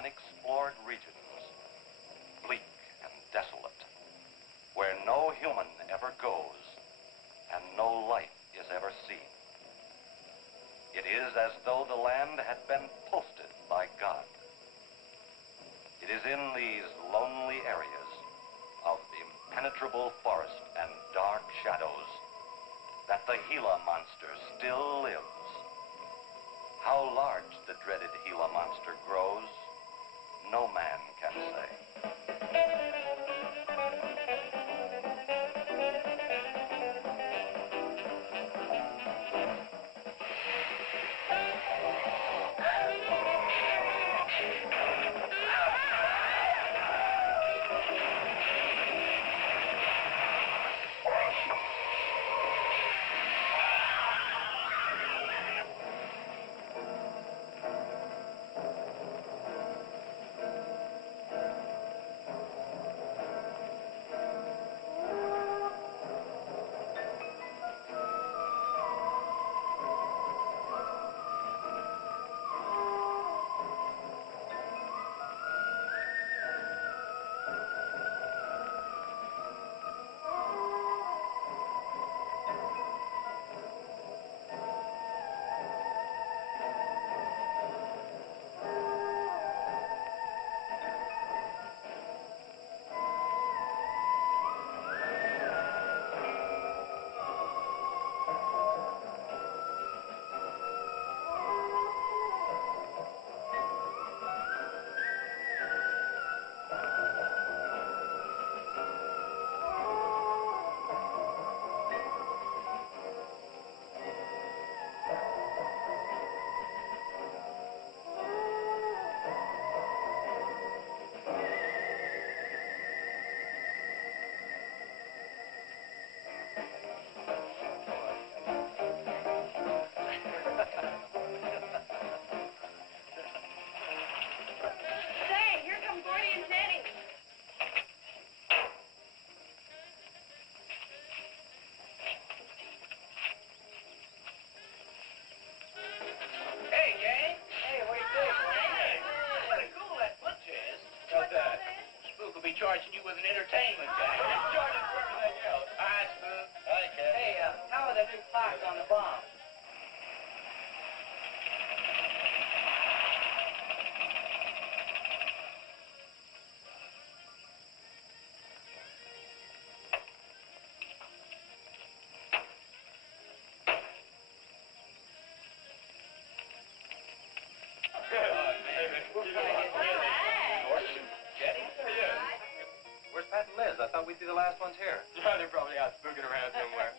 unexplored regions, bleak and desolate, where no human ever goes and no life is ever seen. It is as though the land had been posted by God. It is in these lonely areas of impenetrable forest and dark shadows that the Gila monster still lives. How large the dreaded Gila monster grows, no man can say. Charging you with an entertainment guy. He's charging for everything else. Hi, Spook. Hi, Ken. Hey, how are the new clocks on the bomb? I thought we'd be the last ones here. Yeah, they're probably out spooking around somewhere.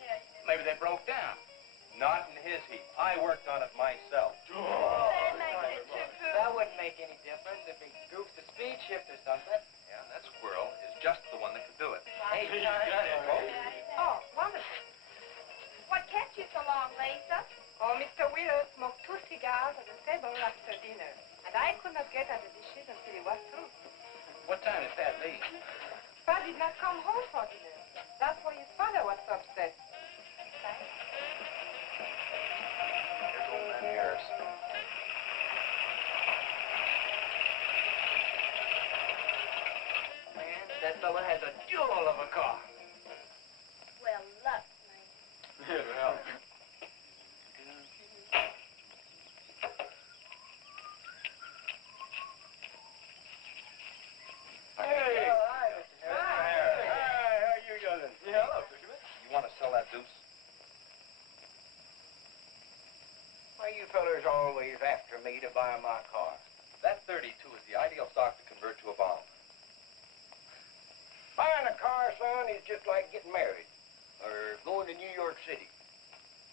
Maybe they broke down. Not in his heat. I worked on it myself. That wouldn't make any difference if he goofs the speed shift or something. Yeah, that squirrel is just the one that could do it. Hey, Oh, wonderful. What kept you so long, Lisa? Oh, Mr. Wheeler smoked 2 cigars at the table after dinner, and I could not get at the dishes until he was through. What time did Pat leave? Pat did not come home for dinner. That's why his father was so upset. Here's old man Harris. Man, that fella has a jewel of a car. Well, luck, Yeah, well. Hey! Hi, Mr. Harris. Hi, how you doing? Yeah, hello, Fisherman. You want to sell that deuce? Why you fellers always after me to buy my car? That 32 is the ideal stock to convert to a bomb. Buying a car, son, is just like getting married or going to New York City.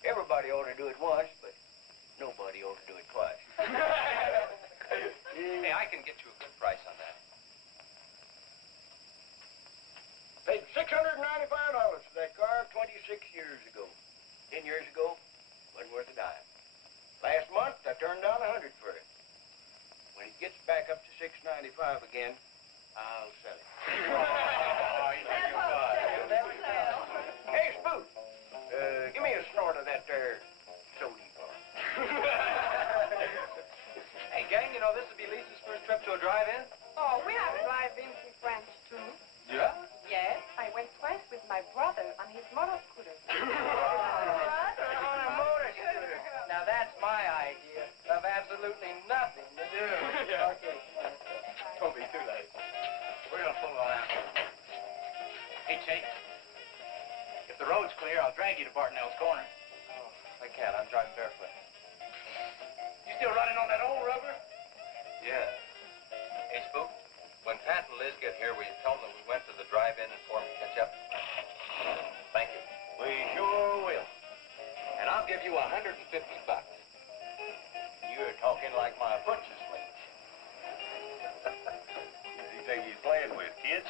Everybody ought to do it once, but nobody ought to do it twice. Hey, I can get you a good price on that. Paid $695 for that car 26 years ago. 10 years ago, wasn't worth a dime. Last month, I turned down 100 for it. When it gets back up to $695 again, I'll sell it. Hey, Spook, give me a snort of that there sody bar. Hey, gang, you know, this would be Lisa's first trip up to a drive-in? Oh, we have drive-ins in France, too. Yeah? Yes, I went twice with my brother on his motor scooter. On a motor scooter. Now that's my idea of absolutely nothing to do. Yeah. Okay. Don't be too late. We're gonna pull on out. Hey, Chase. If the road's clear, I'll drag you to Bartonell's corner. Oh, I can't. I'm driving barefoot. You still running on that old rubber? Yeah. Hey, Spook, when Pat and Liz get here, will you tell them that we went to the drive-in and for them to catch up? Thank you. We sure will. And I'll give you $150. You're talking like my butcher's mate. Who does he think he's playing with, kids?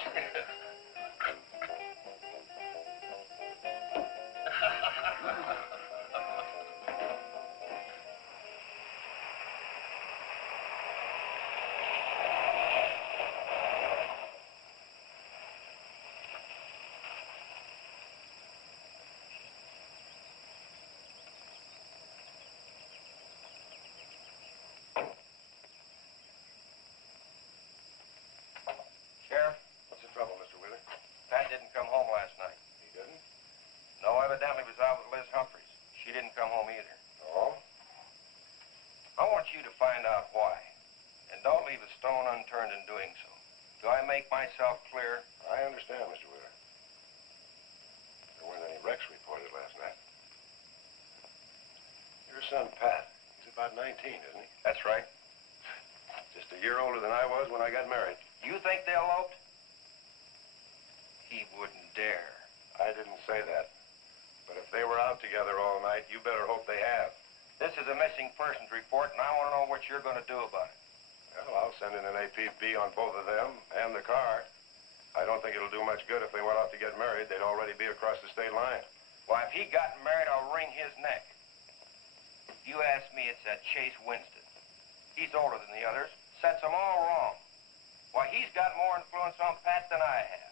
Sheriff, What's the trouble, Mr. Wheeler? Pat didn't come home last night. He didn't? No, evidently was out with Liz Humphreys. She didn't come home either. Oh? I want you to find out why. And don't leave a stone unturned in doing so. Do I make myself clear? I understand, Mr. Wheeler. There weren't any wrecks reported last night. Your son, Pat, he's about 19, isn't he? That's right. Just a year older than I was when I got married. You think they eloped? He wouldn't dare. I didn't say that. But if they were out together all night, you better hope they have. This is a missing persons report, and I want to know what you're going to do about it. Well, I'll send in an APB on both of them and the car. I don't think it'll do much good if they went out to get married. They'd already be across the state line. Why, if he got married, I'll wring his neck. If you ask me, it's that Chase Winston. He's older than the others. Sets them all wrong. Why, he's got more influence on Pat than I have.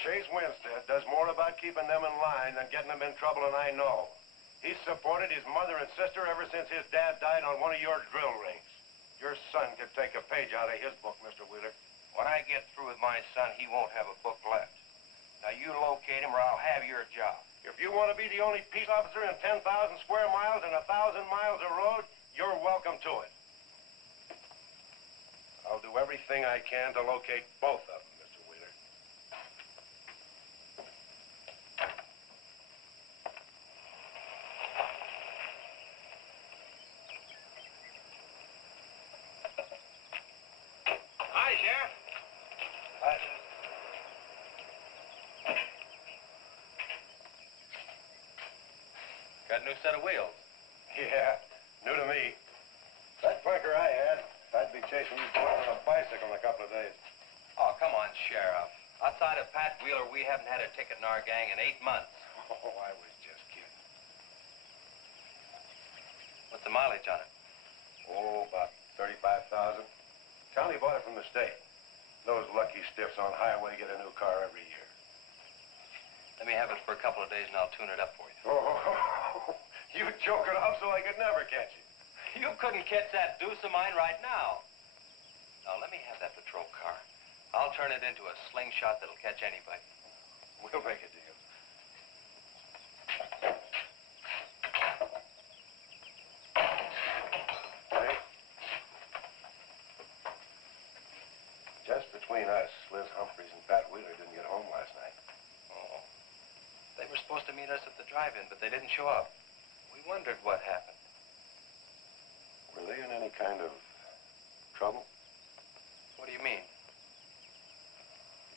Chase Winstead does more about keeping them in line than getting them in trouble, and I know. He's supported his mother and sister ever since his dad died on one of your drill rigs. Your son could take a page out of his book, Mr. Wheeler. When I get through with my son, he won't have a book left. Now, you locate him or I'll have your job. If you want to be the only peace officer in 10,000 square miles and 1,000 miles of road, you're welcome to it. I'll do everything I can to locate both of them, Mr. Wheeler. Hi, Sheriff. Got a new set of wheels. Yeah, new to me. That clunker I had, I'd be chasing you boys on a bicycle in a couple of days. Oh, come on, Sheriff. Outside of Pat Wheeler, we haven't had a ticket in our gang in 8 months. Oh, I was just kidding. What's the mileage on it? Oh, about 35,000. Tommy bought it from the state. Those lucky stiffs on highway get a new car every year. Let me have it for a couple of days and I'll tune it up for you. Oh, you joke it off so I could never catch you. You couldn't catch that deuce of mine right now. Now, let me have that patrol car. I'll turn it into a slingshot that'll catch anybody. We'll make a deal. Hey, just between us, Liz Humphreys and Pat Wheeler didn't get home last night. Oh. They were supposed to meet us at the drive-in, but they didn't show up. We wondered what happened. Were they in any kind of trouble? What do you mean?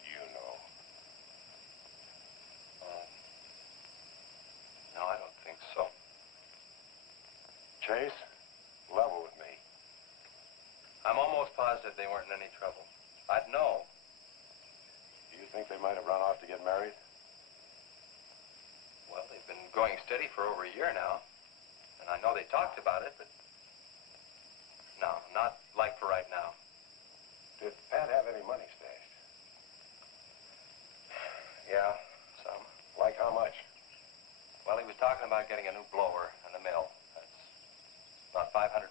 You know. No, I don't think so. Chase, level with me. I'm almost positive they weren't in any trouble. I'd know. Do you think they might have run off to get married? Well, they've been going steady for over a year now. And I know they talked about it, but... No, not like for right now. Did Pat have any money stashed? Yeah, some. Like how much? Well, he was talking about getting a new blower and a mill. That's about $500.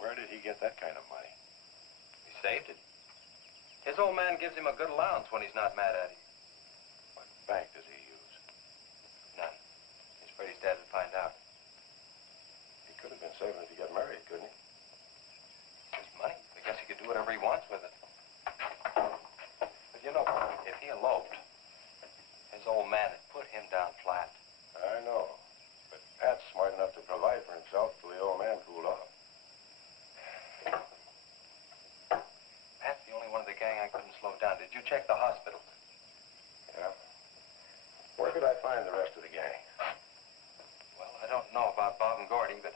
Where did he get that kind of money? This old man gives him a good allowance when he's not mad at him. What bank does he use? None. He's afraid his dad would find out. He could have been saving it to get married, couldn't he? His money. I guess he could do whatever he wants with it. But you know, if he eloped, his old man had put him down flat. I know. But Pat's smart enough to provide for himself till the old man cooled off. Pat's the only one of the gang I couldn't slow down. Did you check the hospitals? Yeah. Where could I find the rest of the gang? Well, I don't know about Bob and Gordy, but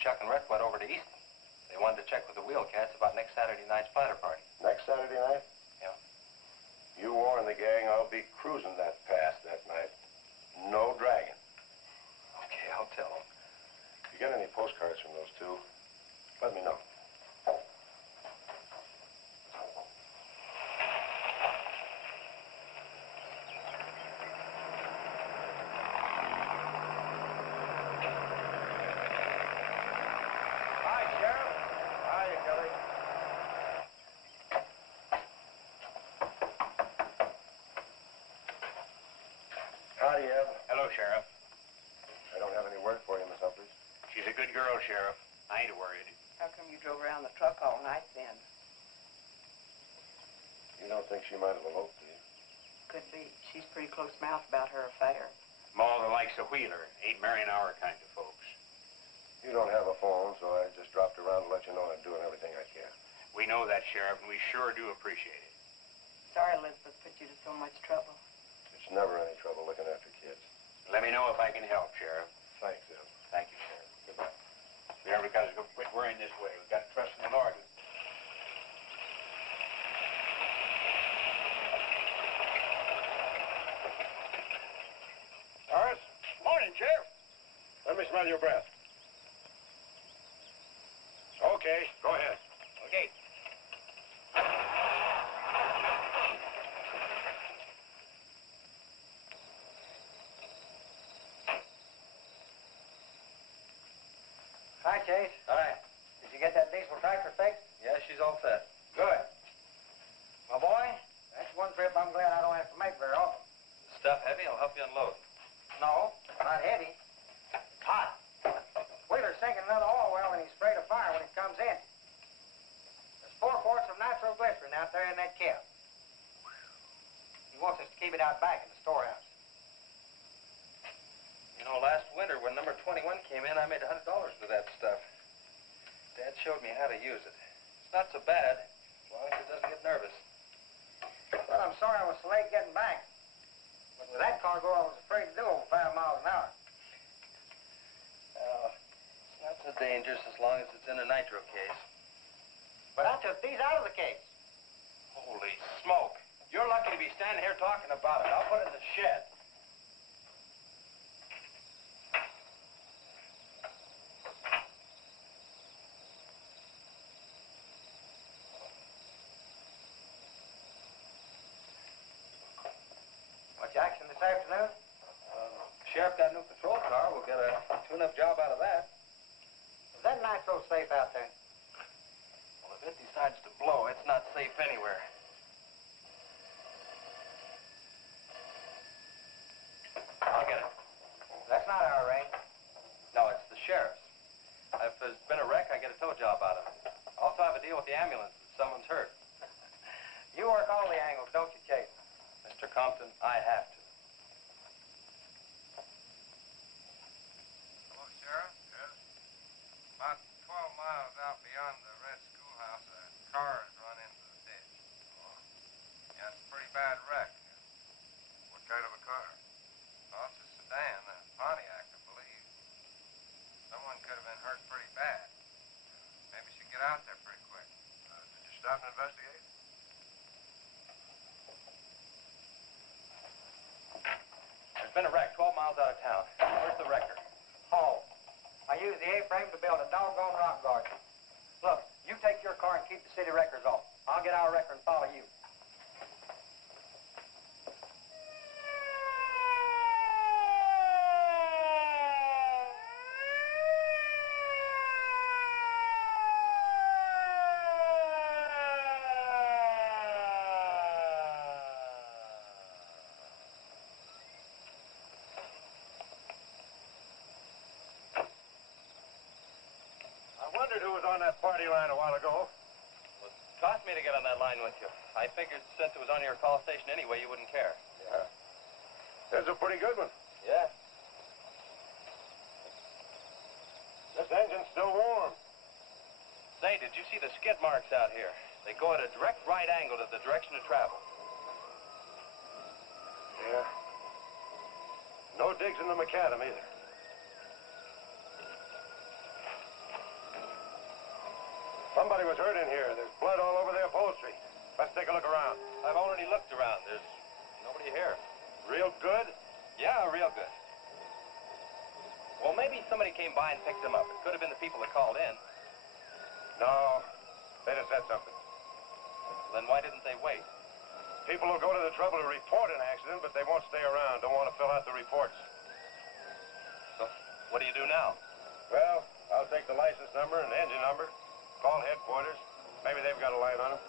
Chuck and Rhett went over to Easton. They wanted to check with the Wheelcats about next Saturday night's splatter party. Next Saturday night? Yeah. You warn the gang I'll be cruising that pass that night. No dragging. Okay, I'll tell them. If you get any postcards from those two, let me know. Hi, Sheriff. Hiya, Kelly. Howdy, Eb. Hello, Sheriff. I don't have any word for you, Miss Humphries. She's a good girl, Sheriff. I ain't worried. How come you drove around the truck all night then? You don't think she might have eloped, do you? Could be. She's pretty close-mouthed about her affair. Ma, the likes of Wheeler ain't marrying our kind of folks. You don't have a phone, so I just dropped around to let you know I'm doing everything I can. We know that, Sheriff, and we sure do appreciate it. Sorry Elizabeth put you to so much trouble. It's never any trouble looking after kids. Let me know if I can help, Sheriff. Thanks, Eb. Thank you, Sheriff. Goodbye. We ever got to quit worrying this way. We've got to trust in the Lord. Horace, Morning, Sheriff. let me smell your breath. Okay, go ahead. Okay. Hi, Chase. Hi. Did you get that diesel tractor fixed? Yeah, she's all set. Good. My boy, that's one trip I'm glad I don't have to make very often. Stuff heavy, I'll help you unload. No, not heavy. It's hot. Wheeler's sinking another oil well and he's afraid of fire when it comes in. There's 4 quarts of nitroglycerin out there in that kit. He wants us to keep it out back in the storehouse. You know, last winter when number 21 came in, I made $100 with that stuff. Dad showed me how to use it. It's not so bad, as long as it doesn't get nervous. Well, I'm sorry I was so late getting back. But with that cargo, I was afraid to do over 5 miles an hour. It's not so dangerous as long as it's in a nitro case. But I took these out of the case. Holy smoke. You're lucky to be standing here talking about it. I'll put it in the shed. Much action this afternoon? Sheriff got a new patrol car. We'll get a tune-up job out of that. Is that nitro safe out there? Well, if it decides to blow, it's not safe anywhere. I'll get it. That's not our range. No, it's the sheriff's. If there's been a wreck, I get a tow job out of it. I also have a deal with the ambulance if someone's hurt. You work all the angles, don't you, Chase? Mr. Compton, I have to. Hello, Sheriff. Yes. About 12 miles out beyond the red schoolhouse, a car has run into the ditch. Oh. Yeah, it's a pretty bad wreck. What kind of a car? Oh, it's a sedan, a Pontiac, I believe. Someone could have been hurt pretty bad. Maybe you should get out there pretty quick. Did you stop and investigate? There's been a wreck 12 miles out of town. Where's the wrecker? Hall. I used the A-frame to build a doggone rock garden. Look, you take your car and keep the city wreckers off. I'll get our wrecker and follow you. wondered who was on that party line a while ago. Well, it cost me to get on that line with you. I figured since it was on your call station anyway, you wouldn't care. Yeah. That's a pretty good one. Yeah. This engine's still warm. Say, did you see the skid marks out here? They go at a direct right angle to the direction of travel. Yeah. No digs in the macadam either. Somebody was hurt in here. There's blood all over the upholstery. Let's take a look around. I've already looked around. There's nobody here. Real good? Yeah, real good. Well, maybe somebody came by and picked them up. It could have been the people that called in. No. They'd have said something. Then why didn't they wait? People will go to the trouble to report an accident, but they won't stay around. Don't want to fill out the reports. So, what do you do now? Well, I'll take the license number and the engine number, call headquarters. Maybe they've got a line on them.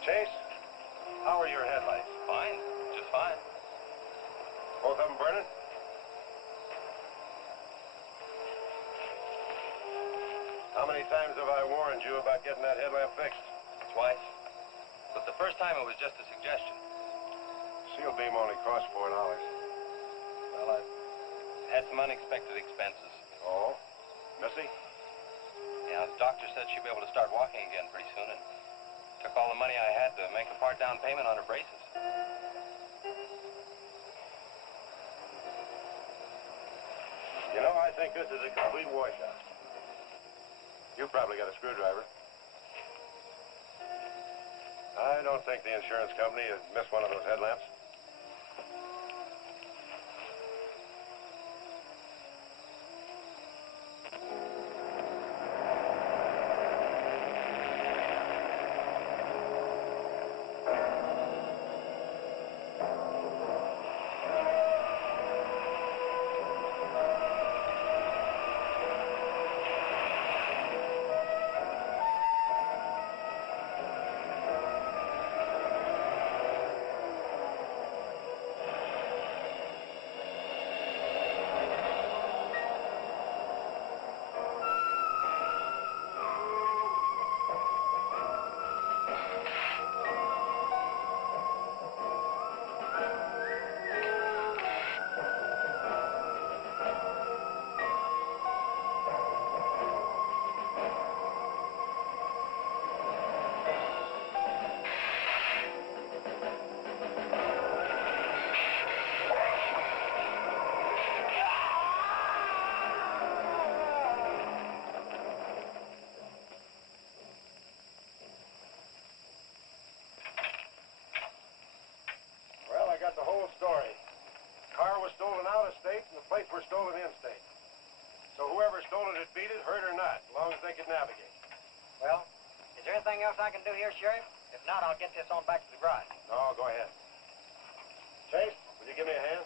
Chase, how are your headlights? Fine. Just fine. Both of them burning? How many times have I warned you about getting that headlamp fixed? Twice. But the first time it was just a suggestion. Seal beam only costs $4. Well, I had some unexpected expenses. Oh? Missy? Yeah, the doctor said she'd be able to start walking again pretty soon, and took all the money I had to make a part down payment on her braces. You know, I think this is a complete washout. You probably got a screwdriver. I don't think the insurance company would miss one of those headlamps. The whole story. Car was stolen out of state and the plates were stolen in state. So whoever stole it had beat it, hurt or not, as long as they could navigate. Well, is there anything else I can do here, Sheriff? If not, I'll get this on back to the garage. No, go ahead. Chase, will you give me a hand?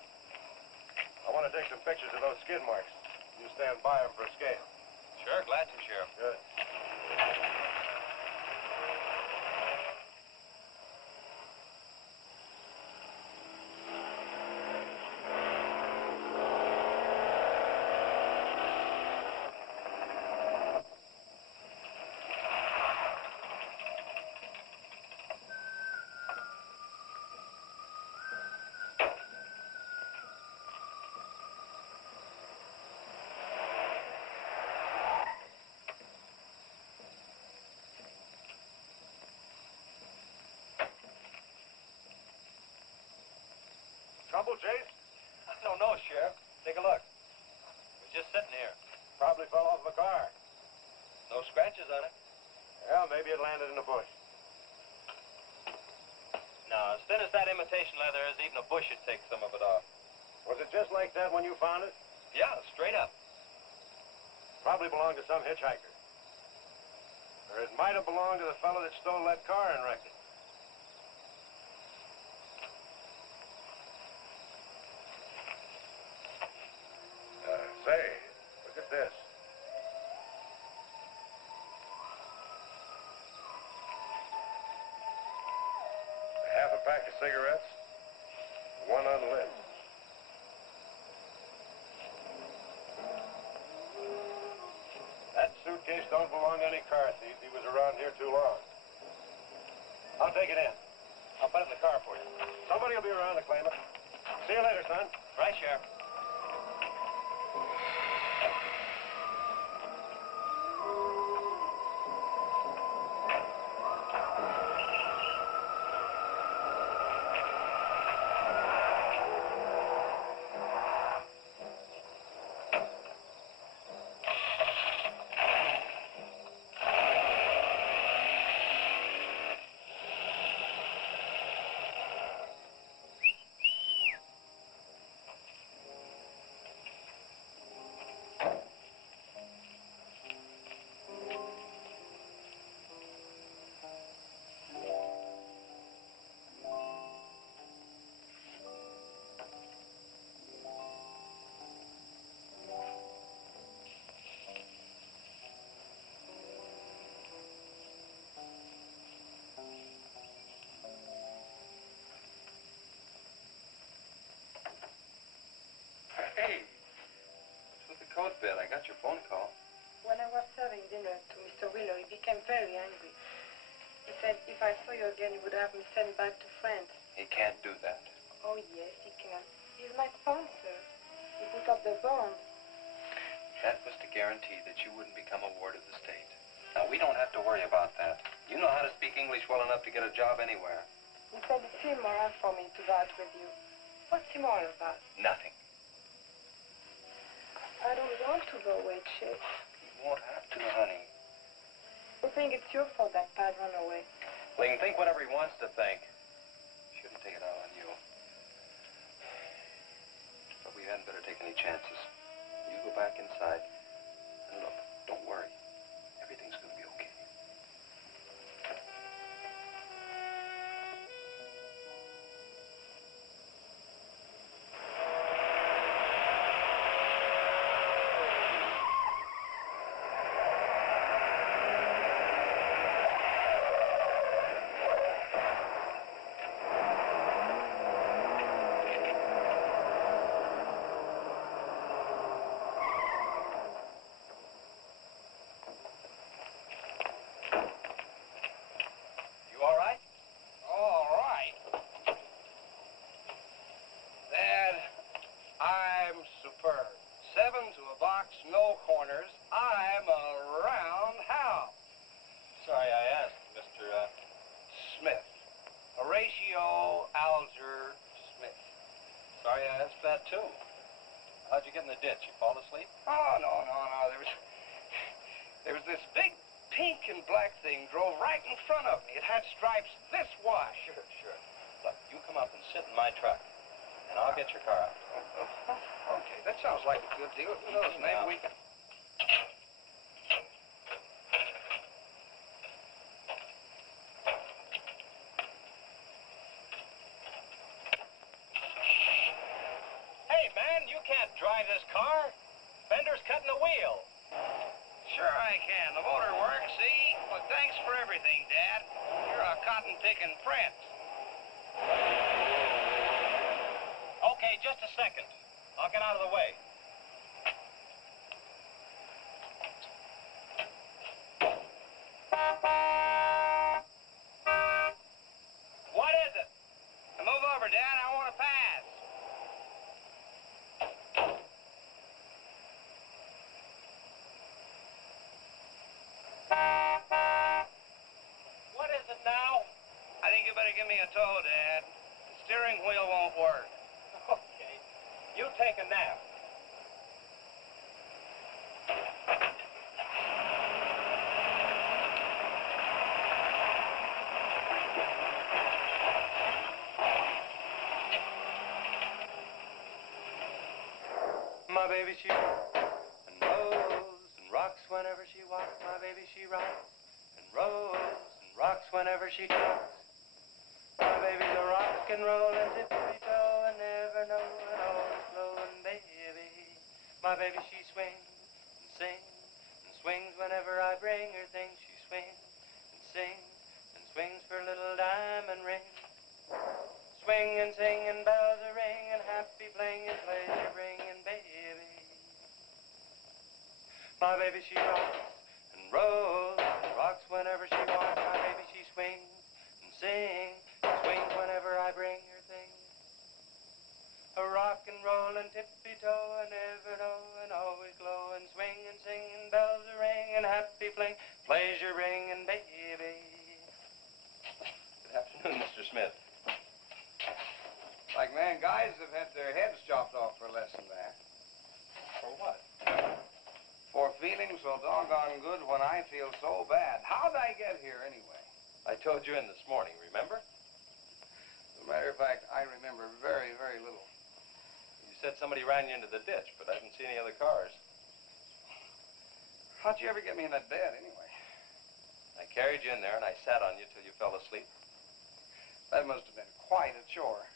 I want to take some pictures of those skid marks. You stand by them for a scale. Sure, glad to, Sheriff. Good. Trouble, Chase? I don't know, Sheriff. Take a look. We're just sitting here. Probably fell off the car. No scratches on it. Well, maybe it landed in a bush. No, as thin as that imitation leather is, even a bush would take some of it off. Was it just like that when you found it? Yeah, straight up. Probably belonged to some hitchhiker. Or it might have belonged to the fellow that stole that car and wrecked it. Say, look at this. Half a pack of cigarettes, one unlit. case don't belong to any car thief. He was around here too long. I'll take it in. I'll put it in the car for you. Somebody will be around to claim it. See you later, son. Right, Sheriff. Hey, what's with the coat bed? I got your phone call. When I was serving dinner to Mr. Wheeler, he became very angry. He said if I saw you again, he would have me sent back to France. He can't do that. Oh, yes, he can. He's my sponsor. He put up the bond. That was to guarantee that you wouldn't become a ward of the state. Now, we don't have to worry about that. You know how to speak English well enough to get a job anywhere. He said it's immoral for me to vouch with you. What's immoral about? Nothing. I don't want to go away, Chief. You won't have to, honey. I think it's your fault that Pat ran away. Well, he can think whatever he wants to think. Shouldn't take it out on you. But we hadn't better take any chances. You go back inside. And look, don't worry. Everything's going to be okay. No corners. I'm a roundhouse. Sorry I asked, Mr. Smith. Horatio Alger Smith. Sorry I asked that, too. How'd you get in the ditch? You fall asleep? Oh, no. There was this big pink and black thing drove right in front of me. It had stripes this wide. Sure. Look, you come up and sit in my truck, and I'll get your car out. Okay, that sounds like a good deal. Who knows, maybe we can... Hey, man, you can't drive this car. Fender's cutting the wheel. Sure I can. The motor works, see? Well, thanks for everything, Dad. You're a cotton-picking prince. Okay, just a second. I'll get out of the way. What is it? Now move over, Dad. I want to pass. What is it now? I think you better give me a tow, Dad. The steering wheel won't work. Okay. You take a nap. My baby, she rocks and rolls and rocks whenever she walks. My baby, she rocks and rolls and rocks whenever she talks. My baby's a rock and rollin' tippy-toe and never knowin' all the flowin' baby. My baby, she swings and sings and swings whenever I bring her things. She swings and sings and swings for a little diamond ring. Swing and sing and bells are ring and happy playing and pleasure bringing baby. My baby, she rocks and and rolls and rocks whenever she walks. My baby, she swings and sings, swings whenever I bring her things. A rock and roll and tippy-toe and ever know and always glow and swing and sing and bells a ring and happy fling, pleasure ring and baby. Good afternoon, Mr. Smith. Like man, guys have had their heads chopped off for less than that. For what? For feeling so doggone good when I feel so bad. How'd I get here anyway? I told you in this morning, remember? As a matter of fact, I remember very, very little. You said somebody ran you into the ditch, but I didn't see any other cars. How'd you ever get me in that bed anyway? I carried you in there and I sat on you till you fell asleep. That must have been quite a chore.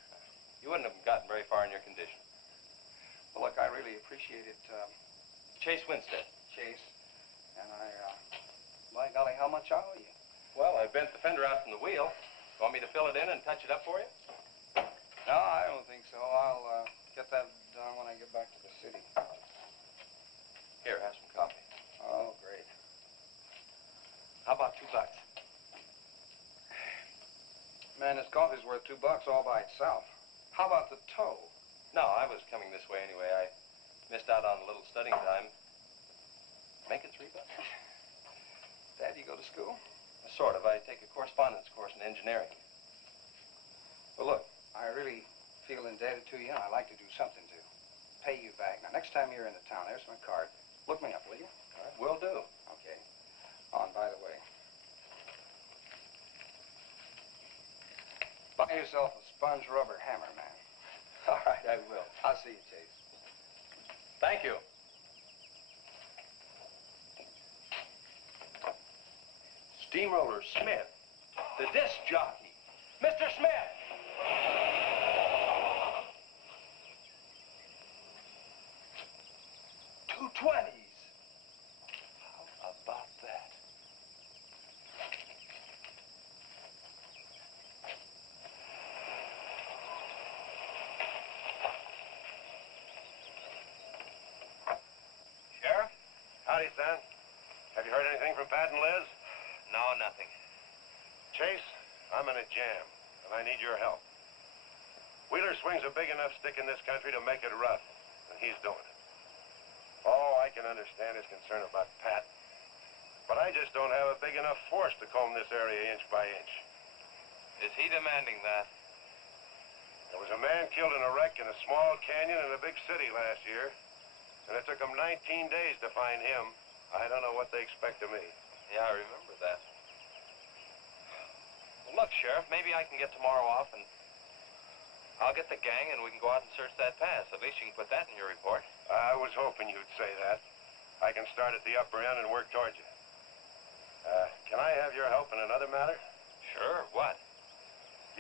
You wouldn't have gotten very far in your condition. Well, look, I really appreciate it, Chase Winstead. Chase. And by golly, how much I owe you? Well, I bent the fender out from the wheel. Want me to fill it in and touch it up for you? No, I don't think so. I'll get that done when I get back to the city. Here, have some coffee. Oh, great. How about $2? Man, this coffee's worth $2 all by itself. How about the tow? No, I was coming this way anyway. I missed out on a little studying time. Make it $3. Dad, you go to school? Sort of. I take a correspondence course in engineering. Well, look, I really feel indebted to you, and I'd like to do something to pay you back. Now, next time you're in the town, there's my card. Look me up, will you? All right, will do. Okay. Oh, and by the way, buy yourself a sponge rubber hammer, man. All right, I will. I'll see you, Chase. Thank you. Steamroller Smith, the disc jockey. Mr. Smith! $2.20s. How about that? Sheriff? Howdy, son. Have you heard anything from Pat and Liz? No, nothing. Chase, I'm in a jam, and I need your help. Wheeler swings a big enough stick in this country to make it rough, and he's doing it. Oh, I can understand his concern about Pat, but I just don't have a big enough force to comb this area inch by inch. Is he demanding that? There was a man killed in a wreck in a small canyon in a big city last year, and it took them 19 days to find him. I don't know what they expect of me. Yeah, I remember that. Well, look, Sheriff, maybe I can get tomorrow off and I'll get the gang and we can go out and search that pass. At least you can put that in your report. I was hoping you'd say that. I can start at the upper end and work towards you. Can I have your help in another matter? Sure, what?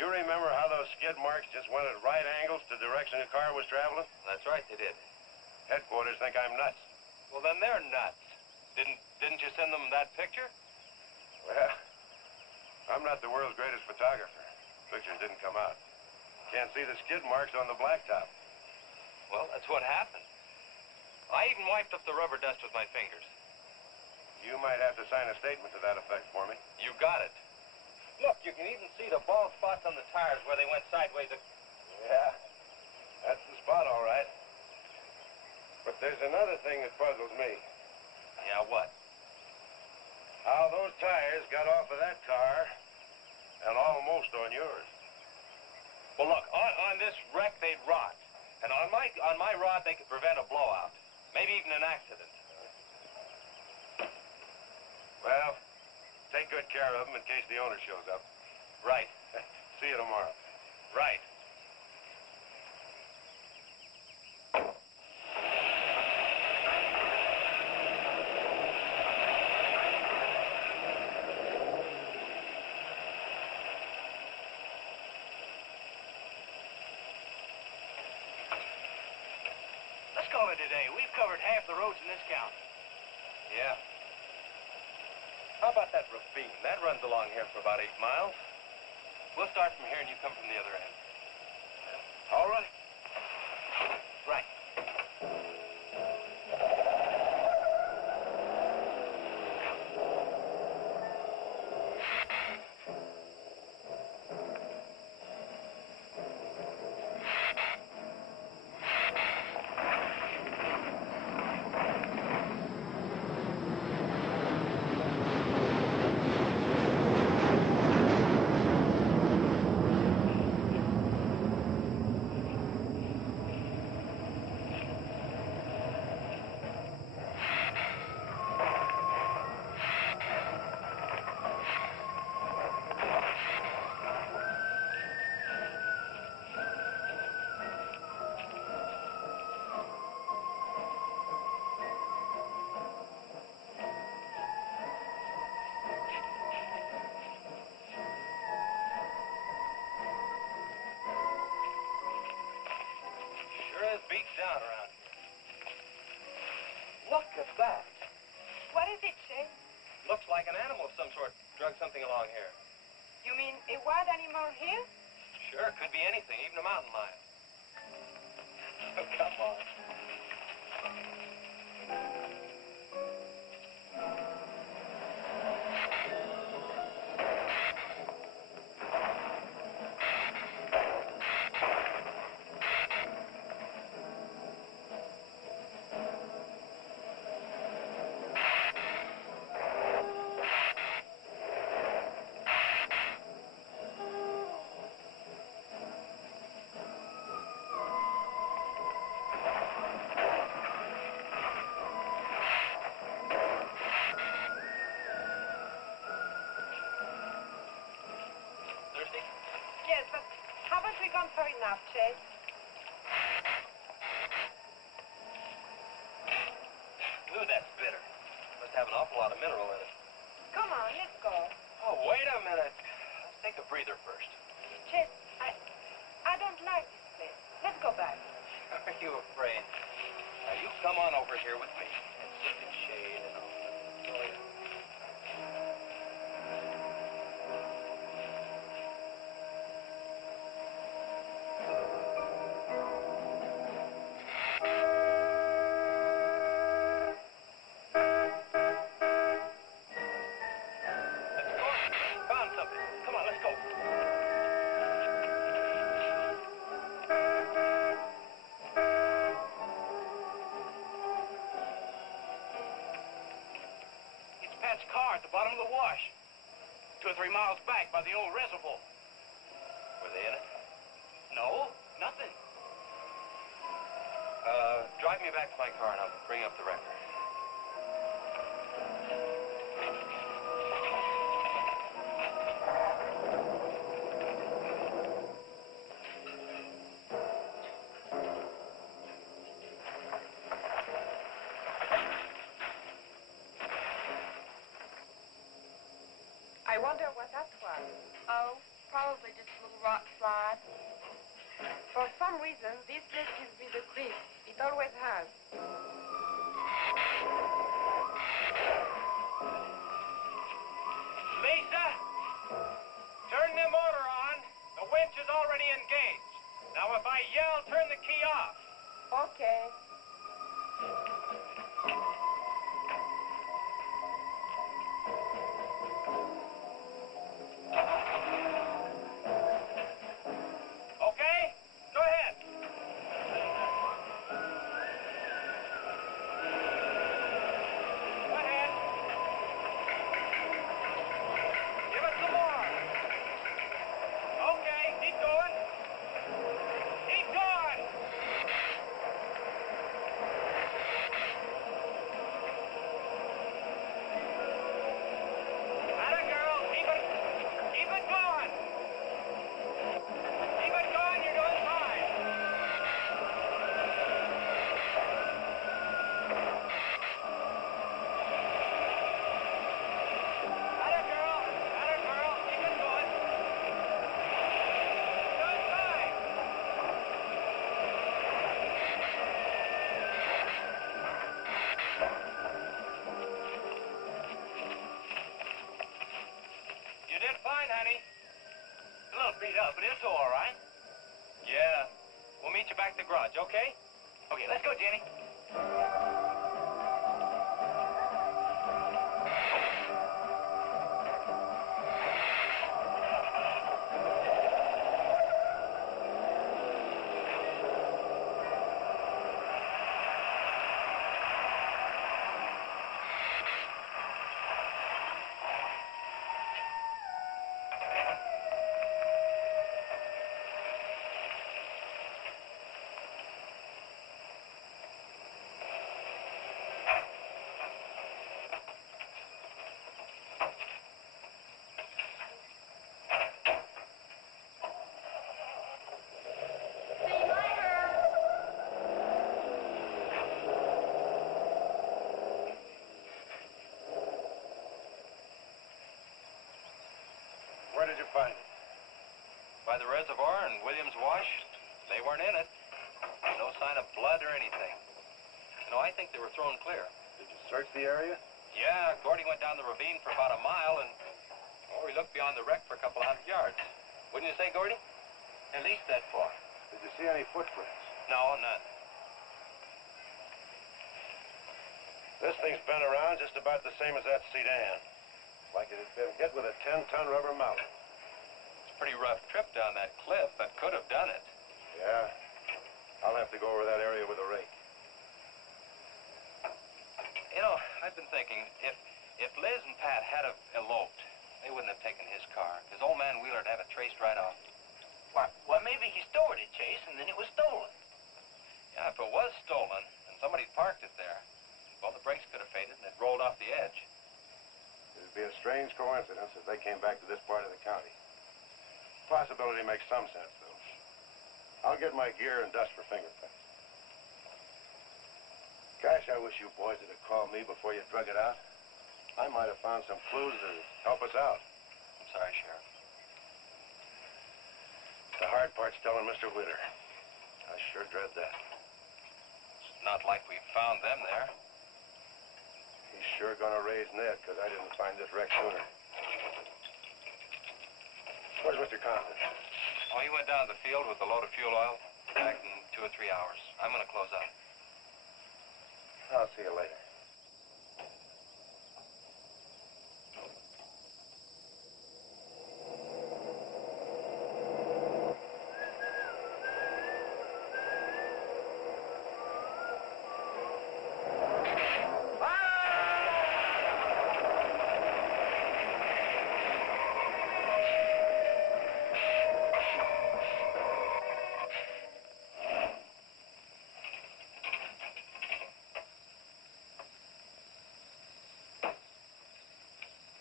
You remember how those skid marks just went at right angles to the direction the car was traveling? That's right, they did. Headquarters think I'm nuts. Well, then they're nuts. Didn't you send them that picture? Well, I'm not the world's greatest photographer. Pictures didn't come out. Can't see the skid marks on the blacktop. Well, that's what happened. I even wiped up the rubber dust with my fingers. You might have to sign a statement to that effect for me. You got it. Look, you can even see the bald spots on the tires where they went sideways. Yeah, that's the spot, all right. But there's another thing that puzzles me. Yeah, what? How those tires got off of that car and almost on yours. Well, look, on this wreck, they'd rot. And on my rod, they could prevent a blowout. Maybe even an accident. Well, take good care of them in case the owner shows up. Right. See you tomorrow. Right. Let's call it a day. We've covered half the roads in this county. Yeah. How about that ravine? That runs along here for about 8 miles. We'll start from here and you come from the other end. All right. Right. freaked out around here. Look at that. What is it, Shay? Looks like an animal of some sort drug something along here. You mean a wild animal here? Sure, could be anything, even a mountain lion. Oh, come on. Yes, but haven't we gone far enough, Shay? Ooh, that's bitter. Must have an awful lot of mineral in it. Come on, let's go. Oh, wait a minute. Let's take a breather first. Chet, I don't like this place. Let's go back. Are you afraid? Now, you come on over here with me and sit in shade and all. Oh, yeah. Found something. Come on, let's go. It's Pat's car at the bottom of the wash. 2 or 3 miles back by the old reservoir. Were they in it? No, nothing. Drive me back to my car and I'll bring up the record. I wonder what that was. Oh, probably just a little rock slide. For some reason, this place gives me the creeps. It always has. Lisa, turn the motor on. The winch is already engaged. Now, if I yell, turn the key off. Okay. Okay? Go ahead. Go ahead. Give it some more. Okay, keep going. Keep going. Atta girl, keep it going. Keep it going, you're doing fine. Atta girl, keep it going. Doing fine. You did fine, honey. A little beat up, but it's all right. Yeah. We'll meet you back at the garage, okay? Okay, let's go, Jenny. Where did you find it? By the reservoir and Williams Wash, they weren't in it. No sign of blood mud or anything. You know, I think they were thrown clear. Did you search the area? Yeah, Gordy went down the ravine for about a mile and, oh, he looked beyond the wreck for a couple hundred yards. Wouldn't you say, Gordy? At least that far. Did you see any footprints? No, none. This thing's been around just about the same as that sedan. Like it had been hit with a 10-ton rubber mallet. It's a pretty rough trip down that cliff, but could have done it. Yeah. I'll have to go over that area with a rake. You know, I've been thinking, if Liz and Pat had have eloped, they wouldn't have taken his car, because old man Wheeler'd have it traced right off. Well, maybe he stored it, Chase, and then it was stolen. Yeah, if it was stolen, and somebody parked it there, well, the brakes could have faded and it rolled off the edge. It'd be a strange coincidence if they came back to this part of the county. Possibility makes some sense, though. I'll get my gear and dust for fingerprints. Gosh, I wish you boys would have called me before you drug it out. I might have found some clues to help us out. I'm sorry, Sheriff. The hard part's telling Mr. Wheeler. I sure dread that. It's not like we found them there. He's sure gonna raise Ned, because I didn't find this wreck sooner. Where's Mr. Compton? Oh, he went down to the field with a load of fuel oil. Back in 2 or 3 hours. I'm gonna close up. I'll see you later.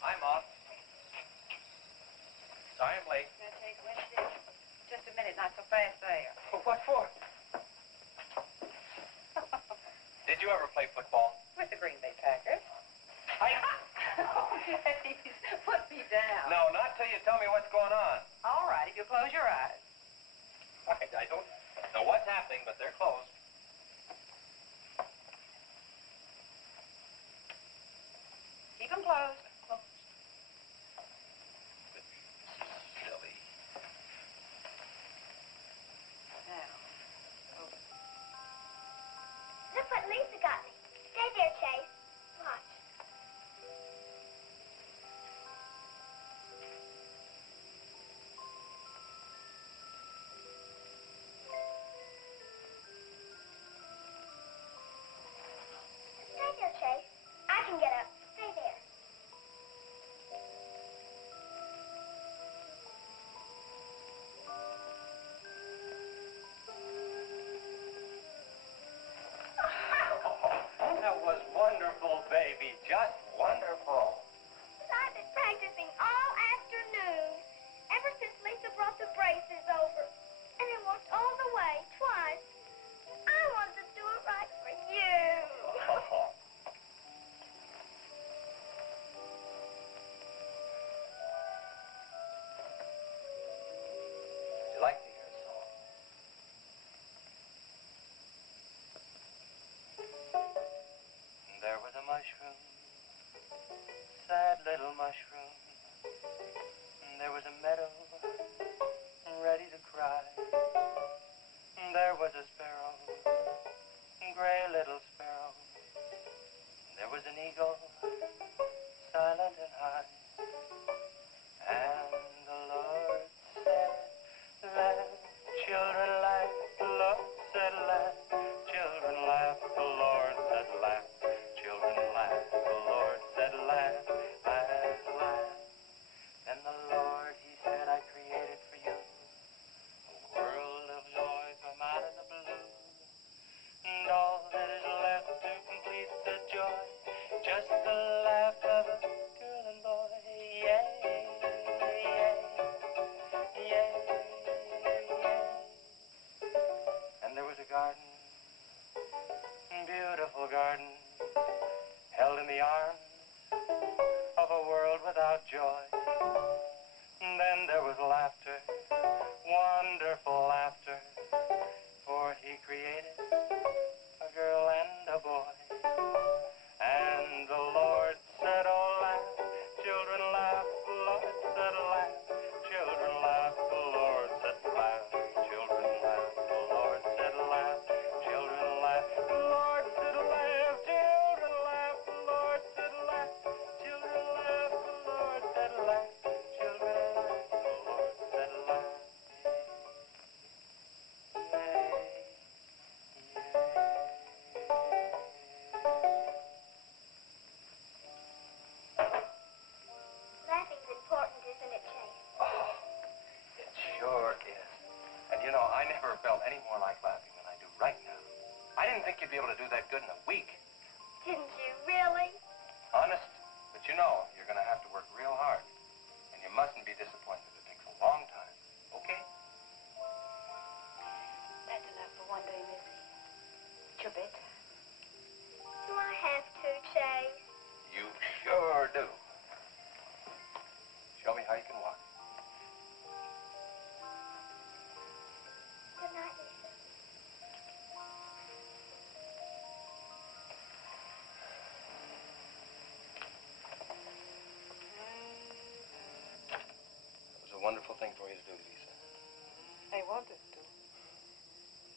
I'm off. Sorry I'm late. Just a minute, not so fast there. What for? Did you ever play football? With the Green Bay Packers. Oh, please, put me down. No, not till you tell me what's going on. All right, if you close your eyes. I don't know what's happening, but they're closed. Keep them closed. Silly. Now, Look what Lisa got me. Stay there, Chase. Watch. Stay there, Chase. I can get up. Stay there. plenty more like laughing than I do right now. I didn't think you'd be able to do that good in a week. Didn't you really? Honest. But you know, you're going to have to work real hard. And you mustn't be disappointed. It takes a long time. Okay? That's enough for one day, Missy. It's your bedtime. Do I have to, Chase? You sure do. Show me how you can walk. Good night, Lisa. It was a wonderful thing for you to do, Lisa. I wanted to.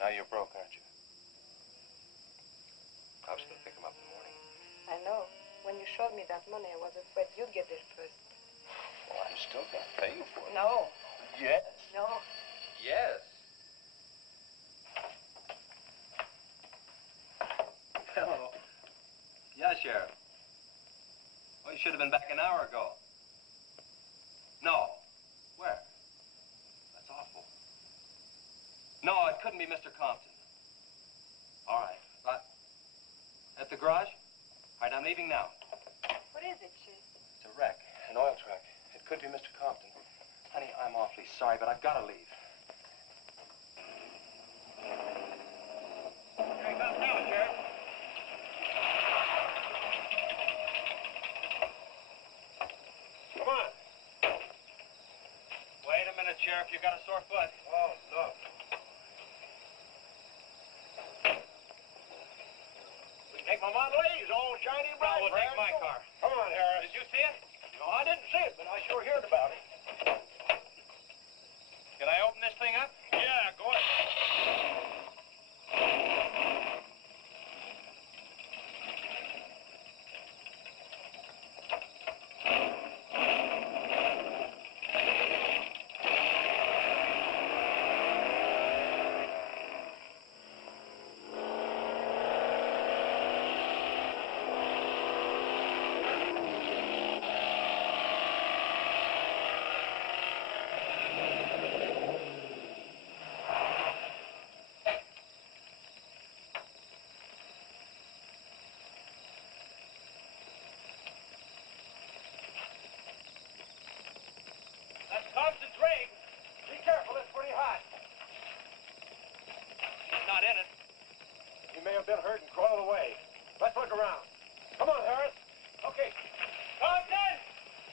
Now you're broke, aren't you? I was going to pick him up in the morning. I know. When you showed me that money, I was afraid you'd get there first. Well, I'm still going to pay you for it. No. Yes. No. Yes. Hello. Yeah, Sheriff. Well, you should have been back an hour ago. No. Where? That's awful. No, it couldn't be Mr. Compton. All right. At the garage? All right, I'm leaving now. What is it, Chase? It's a wreck, an oil truck. It could be Mr. Compton. Honey, I'm awfully sorry, but I've got to leave. Here he comes now, Sheriff. Come on. Wait a minute, Sheriff. You got a sore foot. Oh, no. Take my Model A's, all shiny bright. No, we'll take my car. Come on, Harris. Did you see it? No, I didn't see it, but I sure heard about it. Can I open this thing up? Yeah, go ahead. That's Thompson's rig. Be careful, it's pretty hot. He's not in it. He may have been hurt and crawled away. Let's look around. Come on, Harris. Okay. Thompson!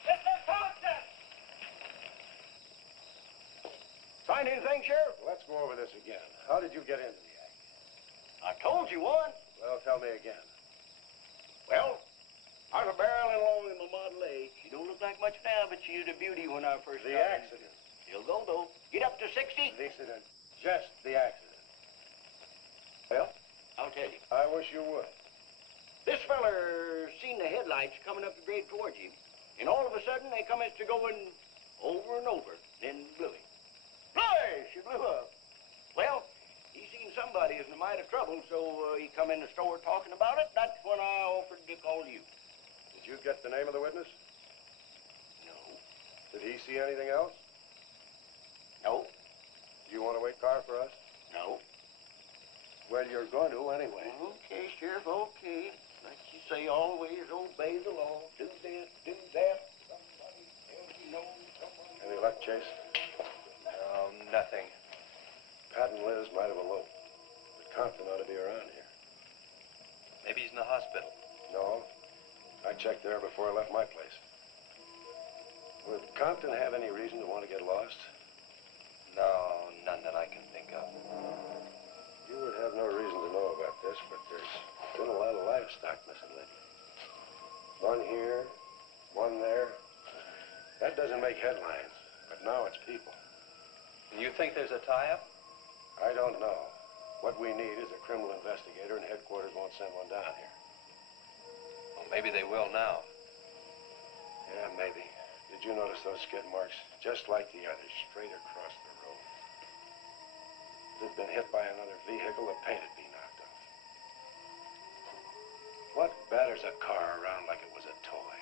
Mr. Thompson! Find anything, Sheriff? Let's go over this again. How did you get into the act? I told you once. Well, tell me again. Well, I was barreling along in my Model A. She don't look like much now, but she was a beauty when I first The started. accident. She'll go, though. Get up to 60. The accident. Just the accident. Well, I'll tell you. I wish you would. This feller seen the headlights coming up the grade towards him, and all of a sudden they come to going over and over, then blew him. Fly! She blew up. Well, he seen somebody was in a mite of trouble, so he come in the store talking about it. That's when I offered to call you. Did you get the name of the witness? No. Did he see anything else? No. Do you want to wait car for us? No. Well, you're going to anyway. Okay, Sheriff, okay. Like you say, always obey the law. Do this, do that. Somebody tells you no, somebody... Any luck, Chase? No, nothing. Pat and Liz might have eloped, but Compton ought to be around here. Maybe he's in the hospital. No. I checked there before I left my place. Would Compton have any reason to want to get lost? No, none that I can think of. You would have no reason to know about this, but there's been a lot of livestock missing lately. One here, one there. That doesn't make headlines, but now it's people. You think there's a tie-up? I don't know. What we need is a criminal investigator, and headquarters won't send one down here. Well, maybe they will now. Yeah, maybe. Did you notice those skid marks? Just like the others, straight across the road. If it had been hit by another vehicle, the paint would be knocked off. What batters a car around like it was a toy?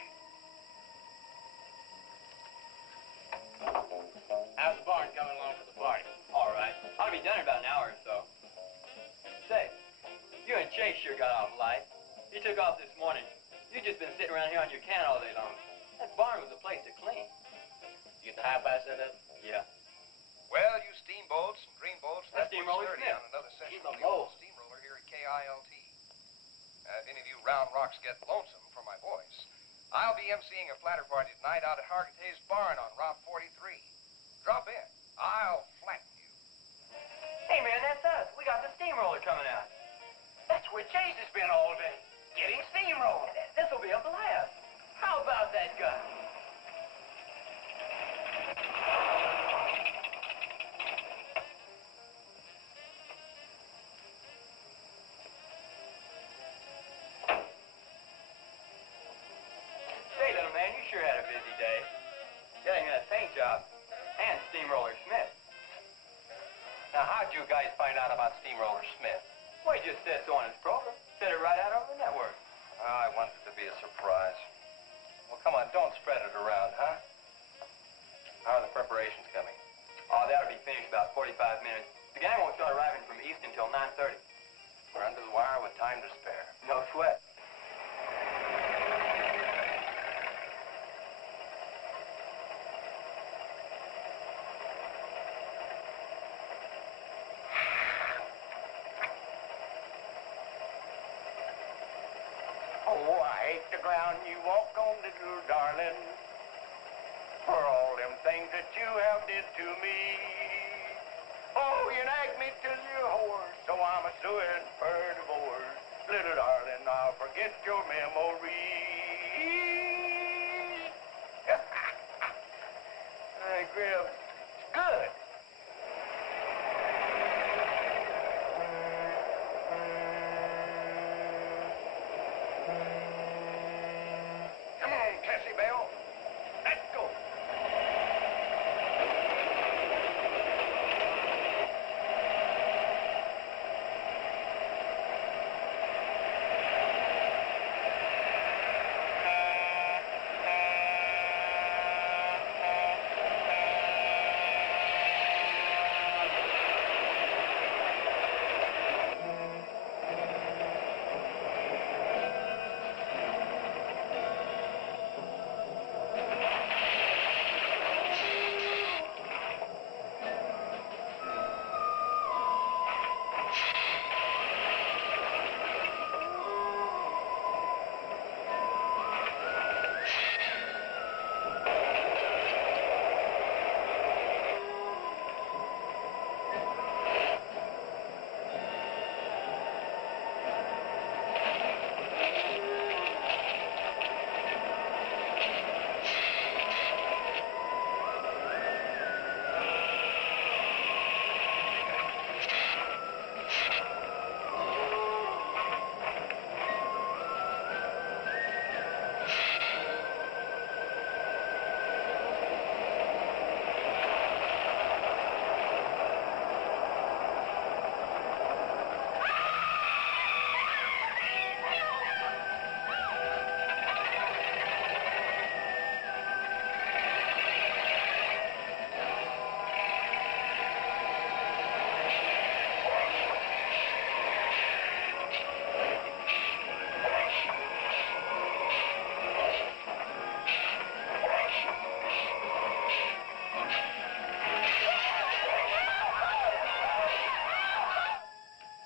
How's the barn coming along for the party? All right. Ought to be done in about an hour or so. Chase sure got off light. He took off this morning. You've just been sitting around here on your can all day long. That barn was a place to clean. You get the hi-fi set up? Yeah. Well, you steamboats and dreamboats, That's that's Steamroller sturdy Smith. on another session Keep of 'em the old both. steamroller here at KILT. If any of you round rocks get lonesome for my voice, I'll be emceeing a flatter party tonight out at Hargitay's Barn on Route 43. Drop in. I'll flatten you. Hey, man, that's us. We got the steamroller coming out. That's where Chase has been all day, getting steamrolled. This'll be a blast. How about that gun? Say, little man, you sure had a busy day. Getting that paint job and Steamroller Smith. Now, how'd you guys find out about Steamroller Smith? Well, he just said so on his program. Said it right out over the network. I wanted it to be a surprise. Well, come on, don't spread it around, huh? How are the preparations coming? Oh, that'll be finished about 45 minutes. The gang won't start arriving from east until 9:30. We're under the wire with time to spare. No sweat. Oh, I hate the ground you walk on, little darling, for all them things that you have did to me. Oh, you nag me till you're hoarse, so I'm a suing for divorce. Little darling, I'll forget your memory. Hey, Grim, good. Come on, Tessie Bell. Let's go.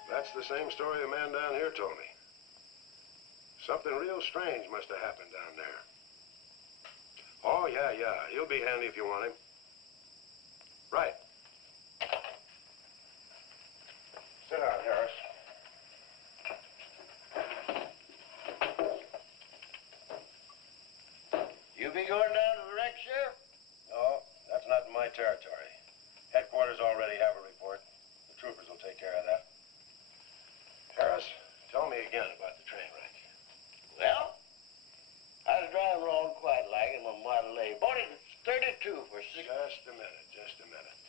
That's the same story the man down here told me. Something real strange must have happened down there. Oh, yeah. He'll be handy if you want him. Right. Sit down, Harris. You be going down to the wreck, Sheriff? No, that's not in my territory. Headquarters already have a report. The troopers will take care of that. Harris, tell me again about the train wreck. Well, I was driving along quite like in my Model A. Bought it at 32 for $6. Just a minute.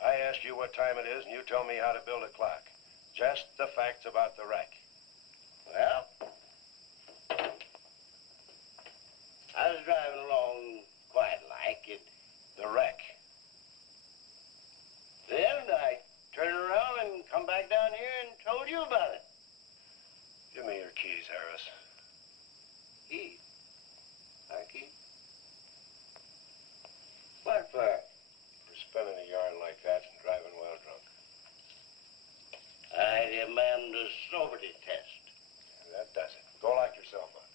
I asked you what time it is, and you tell me how to build a clock. Just the facts about the wreck. Well, I was driving along quiet like in the wreck. Then I turned around and come back down here and told you about it. us. He? Like he? What for? For spinning a yarn like that and driving well drunk. I demand a sobriety test. Yeah, that does it. Go lock yourself up.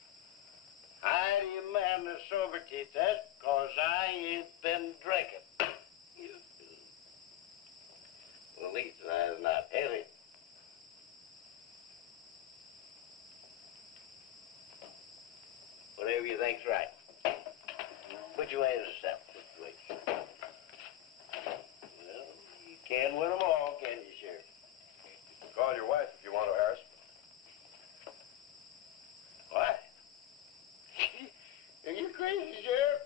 I demand a sobriety test because I ain't been drinking. At least that's not heavy. Whatever you think's right. Put your hands to that situation. Well, you can't win them all, can you, Sheriff? Call your wife if you want to, Harris. Why? Are you crazy, Sheriff?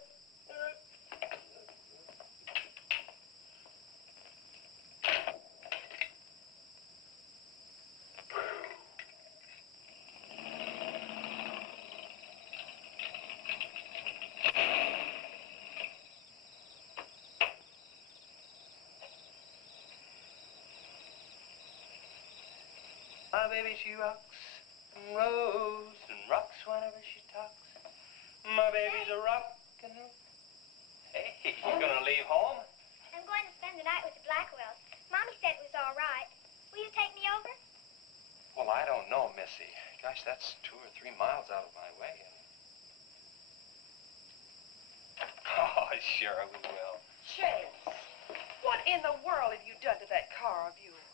My baby, she rocks and rolls and rocks whenever she talks. My baby's a rockin'. Hey, you gonna leave home? I'm going to spend the night with the Blackwells. Mommy said it was all right. Will you take me over? Well, I don't know, Missy. Gosh, that's 2 or 3 miles out of my way. Oh, sure, we will. Chase, what in the world have you done to that car of yours?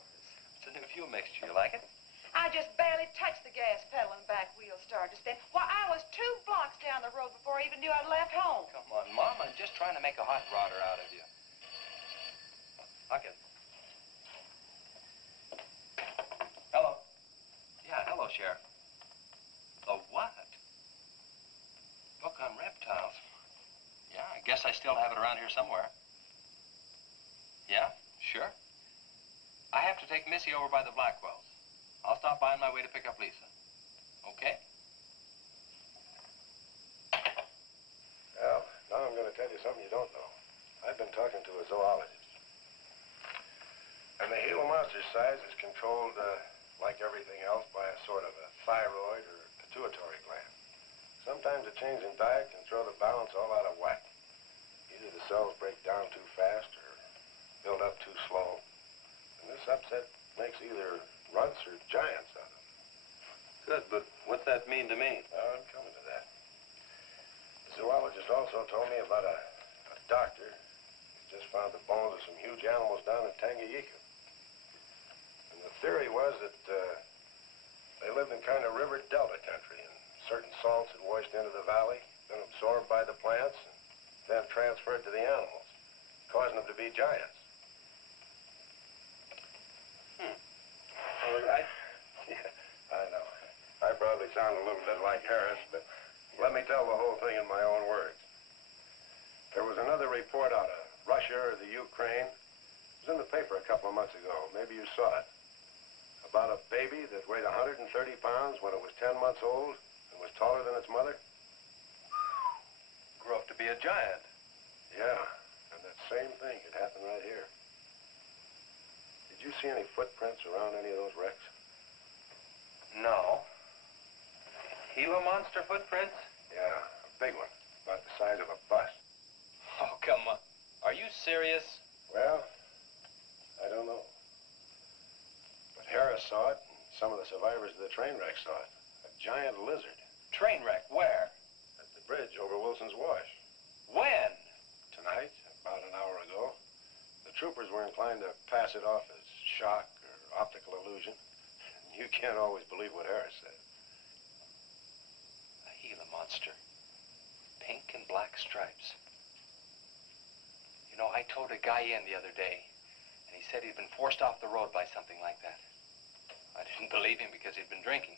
It's a new fuel mixture. You like it? I just barely touched the gas pedal and back wheel started to spin. Why, I was 2 blocks down the road before I even knew I'd left home. Come on, Mom. I'm just trying to make a hot rodder out of you. Look it. Hello. Yeah, hello, Sheriff. A what? Book on reptiles. Yeah, I guess I still have it around here somewhere. Yeah, sure. I have to take Missy over by the Blackwells. I'll stop by on my way to pick up Lisa. Okay? Well, now I'm going to tell you something you don't know. I've been talking to a zoologist. And the Gila monster size is controlled, like everything else, by a sort of a thyroid or pituitary gland. Sometimes a change in diet can throw the balance all out of whack. Either the cells break down too fast or build up too slow. And this upset makes either runts or giants out of them. Good, but what's that mean to me? I'm coming to that. The zoologist also told me about a doctor who just found the bones of some huge animals down in Tanganyika. And the theory was that they lived in kind of river delta country, and certain salts had washed into the valley, been absorbed by the plants, and then transferred to the animals, causing them to be giants. Yeah, I know. I probably sound a little bit like Harris, but let me tell the whole thing in my own words. There was another report out of Russia or the Ukraine. It was in the paper a couple of months ago. Maybe you saw it. About a baby that weighed 130 pounds when it was 10 months old and was taller than its mother. Grew up to be a giant. Yeah, and that same thing could happen right here. Did you see any footprints around any of those wrecks? No. Gila monster footprints? Yeah, a big one, about the size of a bus. Oh, come on. Are you serious? Well, I don't know. But Harris saw it, and some of the survivors of the train wreck saw it. A giant lizard. Train wreck? Where? At the bridge over Wilson's Wash. When? Tonight, about an hour ago. The troopers were inclined to pass it off as shock or optical illusion. You can't always believe what Harris said. A Gila monster. Pink and black stripes. You know, I towed a guy in the other day, and he said he'd been forced off the road by something like that. I didn't believe him because he'd been drinking.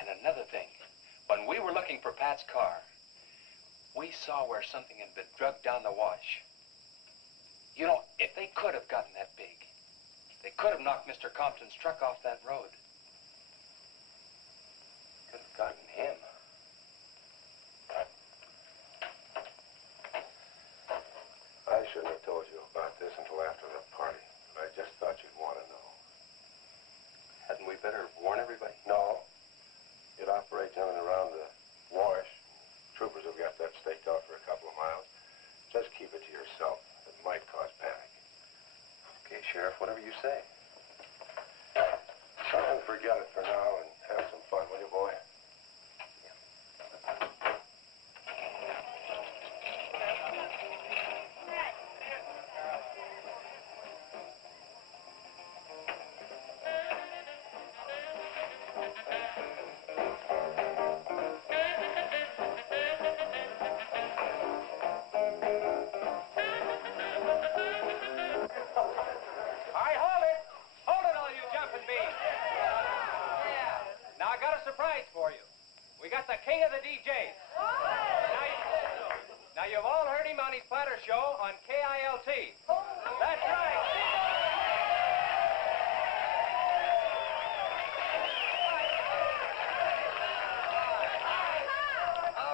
And another thing, when we were looking for Pat's car, we saw where something had been drugged down the wash. You know, if they could have gotten that big, they could have knocked Mr. Compton's truck off that road. Could have gotten him. I shouldn't have told you about this until after the party, but I just thought you'd want to know. Hadn't we better warn everybody? No. the king of the DJs. Now, you've all heard him on his platter show on KILT. That's right.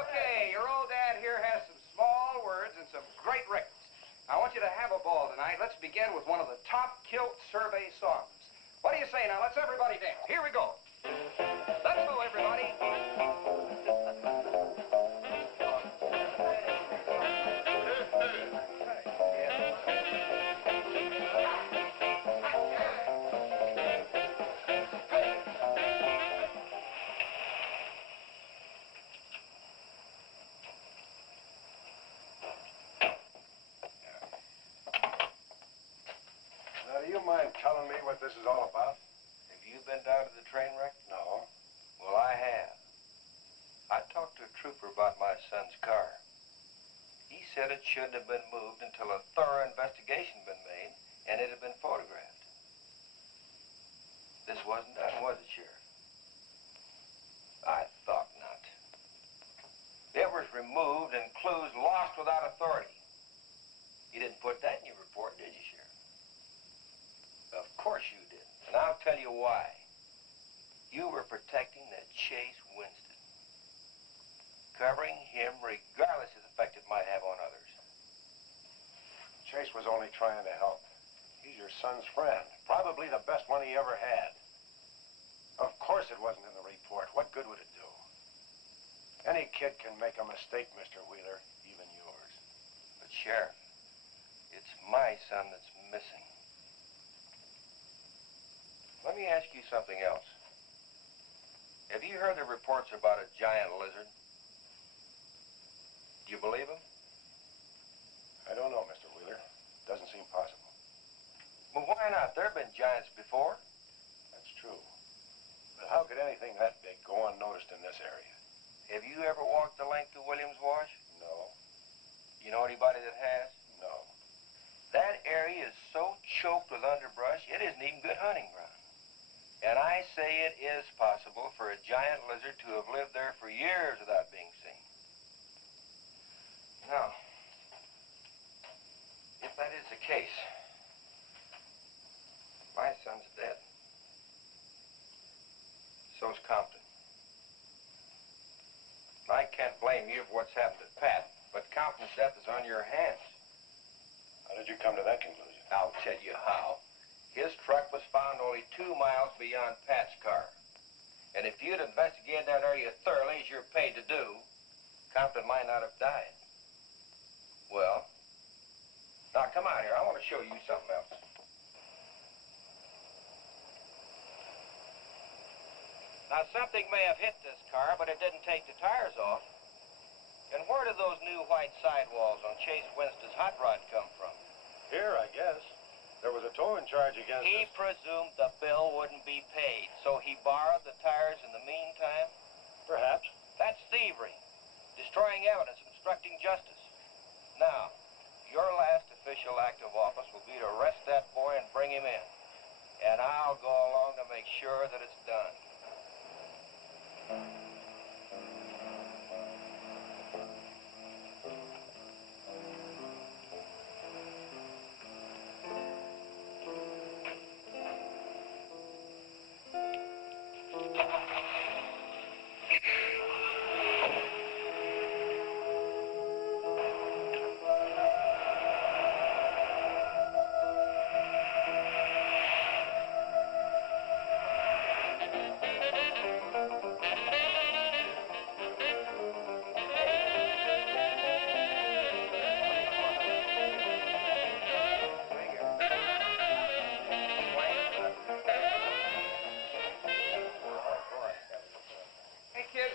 Okay, your old dad here has some small words and some great records. I want you to have a ball tonight. Let's begin with one of the top kilt survey songs. What do you say now? Let's everybody dance. Here we go. Let's go, everybody. Now, do you mind telling me what this is all about? Have you been down to the train wreck? No. Well, I have. I talked to a trooper about my son's car. He said it shouldn't have been moved until a thorough investigation had been made and it had been photographed. This wasn't done, was it, Sheriff? I thought not. It was removed and clues lost without authority. You didn't put that in your report, did you, Sheriff? Of course you did. And I'll tell you why. You were protecting that Chase Winston. Covering him regardless of the effect it might have on others. Chase was only trying to help. He's your son's friend. Probably the best one he ever had. Of course it wasn't in the report. What good would it do? Any kid can make a mistake, Mr. Wheeler, even yours. But, Sheriff, it's my son that's missing. Let me ask you something else. Have you heard the reports about a giant lizard? Do you believe them? I don't know, Mr. Wheeler. Doesn't seem possible. Well, why not? There have been giants before. That's true. But how could anything that big go unnoticed in this area? Have you ever walked the length of Williams Wash? No. You know anybody that has? No. That area is so choked with underbrush, it isn't even good hunting ground. And I say it is possible for a giant lizard to have lived there for years without being seen. Now, if that is the case, my son's dead. So's Compton. I can't blame you for what's happened to Pat, but Compton's death is on your hands. How did you come to that conclusion? I'll tell you how. His truck was found only 2 miles beyond Pat's car. And if you'd investigated that area thoroughly, as you're paid to do, Compton might not have died. Well, now come out here. I want to show you something else. Now, something may have hit this car, but it didn't take the tires off. And where did those new white sidewalls on Chase Winston's hot rod come from? Here, I guess. There was a towing charge against He us. presumed the bill wouldn't be paid, so he borrowed the tires in the meantime? Perhaps. That's thievery, destroying evidence, obstructing justice. Now, your last official act of office will be to arrest that boy and bring him in. And I'll go along to make sure that it's done.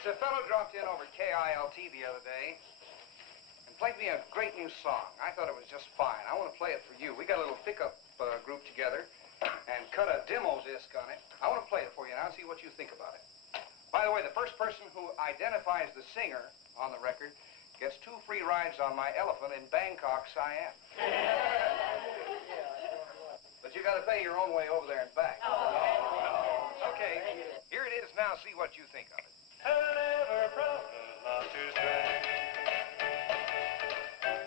A fellow dropped in over KILT the other day and played me a great new song. I thought it was just fine. I want to play it for you. We got a little pickup group together and cut a demo disc on it. I want to play it for you now and see what you think about it. By the way, the first person who identifies the singer on the record gets 2 free rides on my elephant in Bangkok, Siam. But you got to pay your own way over there and back. Okay, here it is now. See what you think of it. and ever promise not to stray.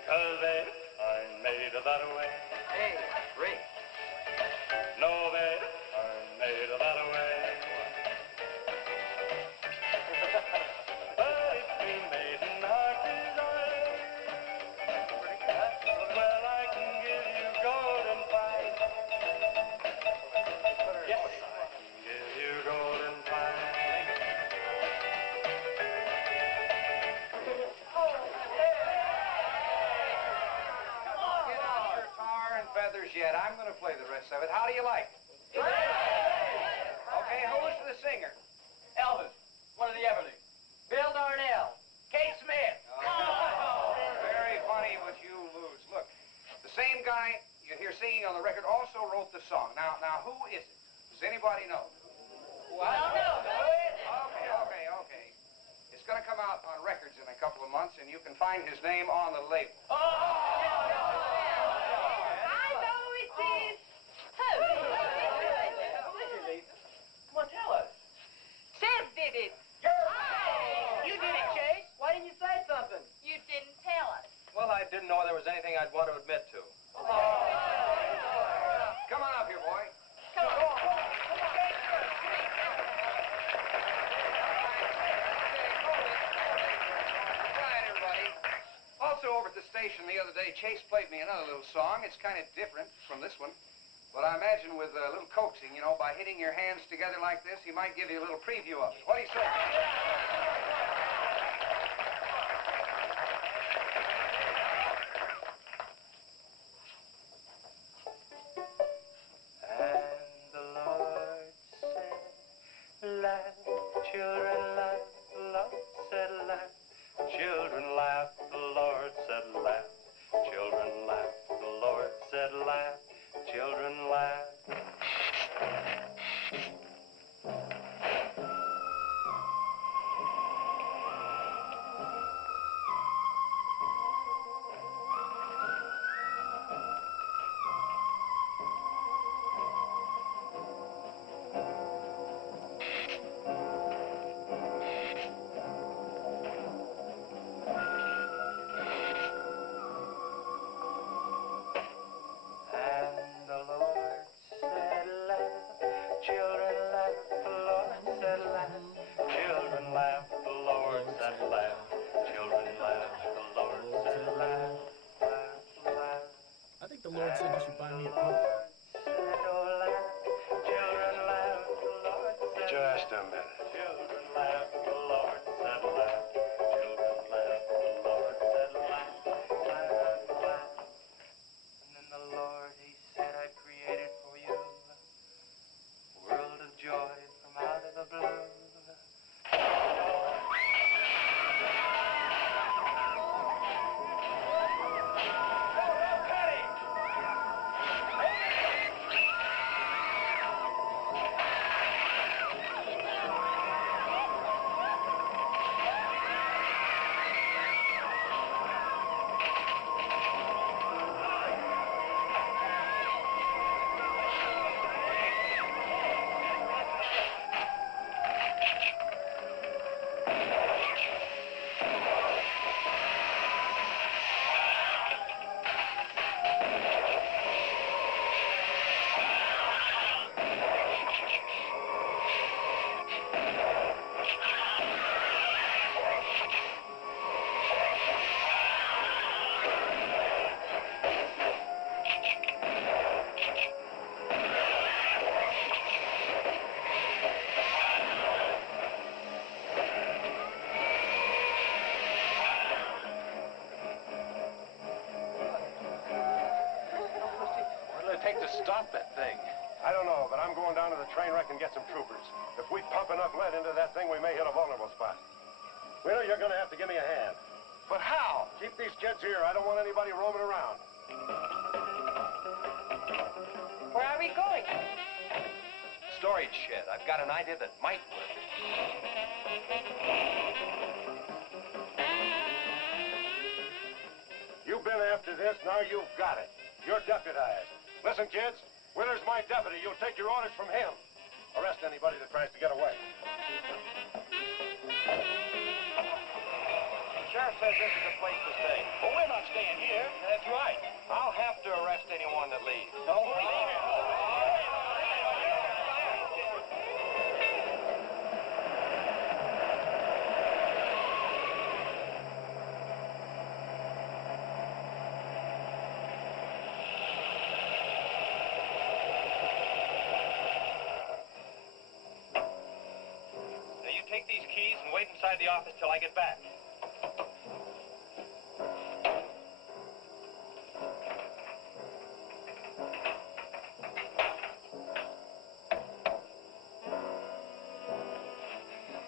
'Cause baby, I'm made of that way. Hey, great. No, baby, I'm made of that way. But if you made an heart desire, well, I can give you golden fire. Yes, I can give you golden fire. Get out your tar and feathers yet. I'm going to play the rest of it. How do you like it? Okay, who's the singer? Elvis, one of the Everly. Bill Darnell. Kate Smith. Very funny, but you lose. Look, the same guy you hear singing on the record also wrote the song. Now, who is it? Does anybody know? Well, no. Okay. It's going to come out on records in a couple of months, and you can find his name on the label. I know it is. Come on, tell us. Chev did it. You did it, Chase. Why didn't you say something? You didn't tell us. Well, I didn't know there was anything I'd want to admit to. Come on up here, boy. Come on. Quiet, everybody. Also, over at the station the other day, Chase played me another little song. It's kind of different from this one. But I imagine with a little coaxing, by hitting your hands together like this, he might give you a little preview of it. What do you say? And the Lord said, laugh, children, laugh. The Lord said, laugh. Children laugh. The Lord said, laugh. Children laugh. The Lord said, laugh. Children laugh. I think the Lord said you should buy me a Coke. Just a minute. Children laugh, the Lord said laugh. Children laugh, the Lord said laugh. Laugh, laugh. And then the Lord, he said, I created for you a world of joy from out of the blue. Take to stop that thing? I don't know, but I'm going down to the train wreck and get some troopers. If we pump enough lead into that thing, we may hit a vulnerable spot. Wheeler, you're going to have to give me a hand. But how? Keep these kids here. I don't want anybody roaming around. Where are we going? Storage shed. I've got an idea that might work. You've been after this, now you've got it. You're deputized. Listen, kids, Wheeler's my deputy. You'll take your orders from him. Arrest anybody that tries to get away. says this is a place to stay. Well, we're not staying here. That's right. I'll have to arrest anyone that leaves. Don't leave it. Now, you take these keys and wait inside the office till I get back.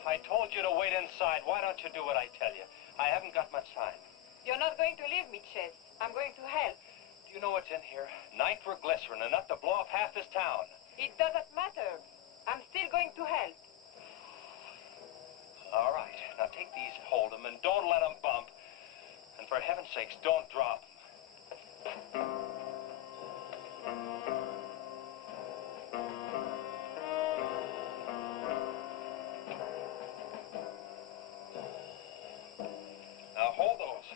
I told you to wait inside. Why don't you do what I tell you? I haven't got much time. You're not going to leave me, Chase. I'm going to help. Do you know what's in here? Nitroglycerin, enough to blow up half this town. It doesn't matter. I'm still going to help. All right. Now take these, hold them, and don't let them bump. And for heaven's sakes, don't drop them. Now hold those.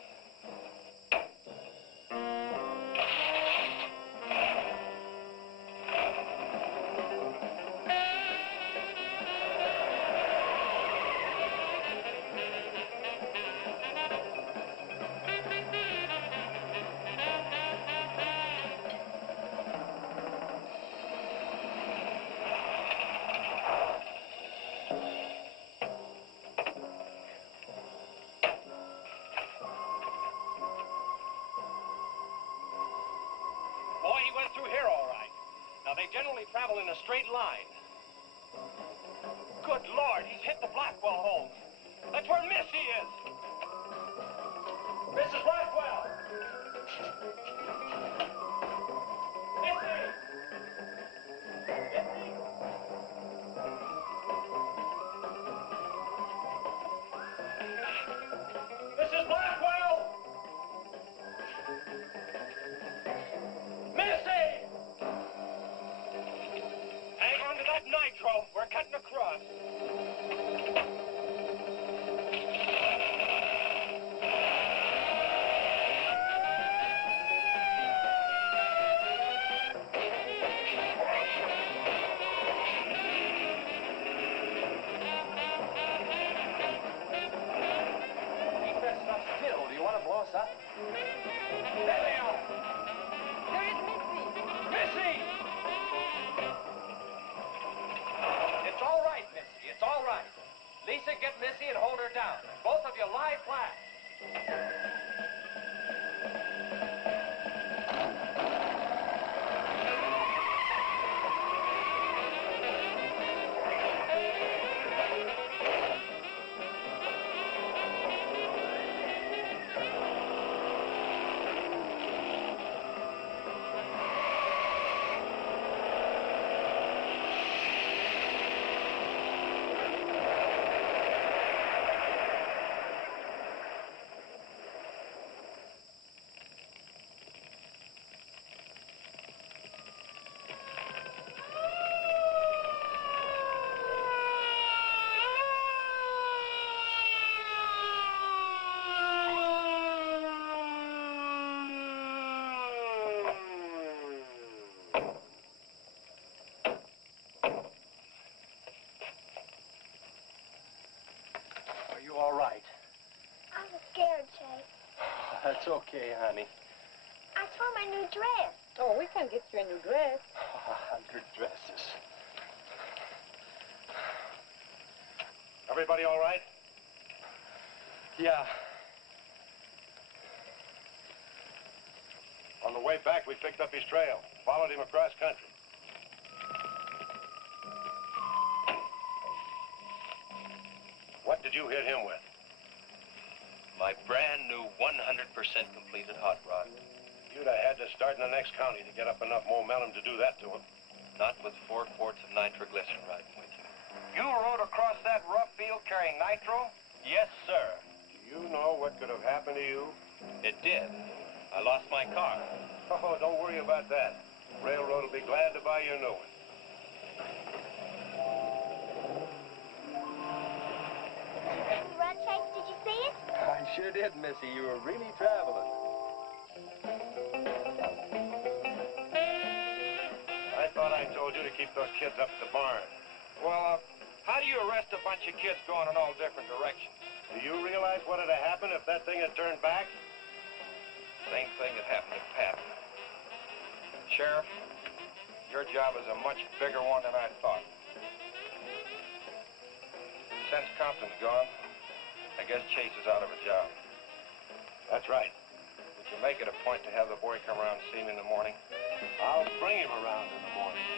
Boy, he went through here all right. Now, they generally travel in a straight line. Good Lord, he's hit the Blackwell home. That's where Missy is. Mrs. Blackwell! Missy! Missy! Mrs. Blackwell! Missy! Hang on to that nitro. We're cutting across. Keep that stuff still. Do you want to blow us up? There they are. There is Missy. Missy! It's all right, Missy. It's all right. Lisa, get Missy and hold her down. Both of you lie flat. Are you all right? I was scared, Chase. That's okay, honey. I tore my new dress. Oh, we can get you a new dress. 100 dresses. Everybody all right? Yeah. On the way back, we picked up his trail, followed him across country. What did you hit him with? My brand new 100% completed hot rod. You'd have had to start in the next county to get up enough momentum to do that to him. Not with 4 quarts of nitroglycerin riding with you. You rode across that rough field carrying nitro? Yes, sir. Do you know what could have happened to you? It did. I lost my car. Oh, don't worry about that. Railroad will be glad to buy you a new one. Run, Chase, did you see it? I sure sure did, Missy. You were really traveling. I thought I told you to keep those kids up at the barn. Well, how do you arrest a bunch of kids going in all different directions? Do you realize what would have happened if that thing had turned back? Same thing that happened to Pat. Sheriff, your job is a much bigger one than I thought. Since Compton's gone, I guess Chase is out of a job. That's right. Would you make it a point to have the boy come around and see me in the morning? I'll bring him around in the morning.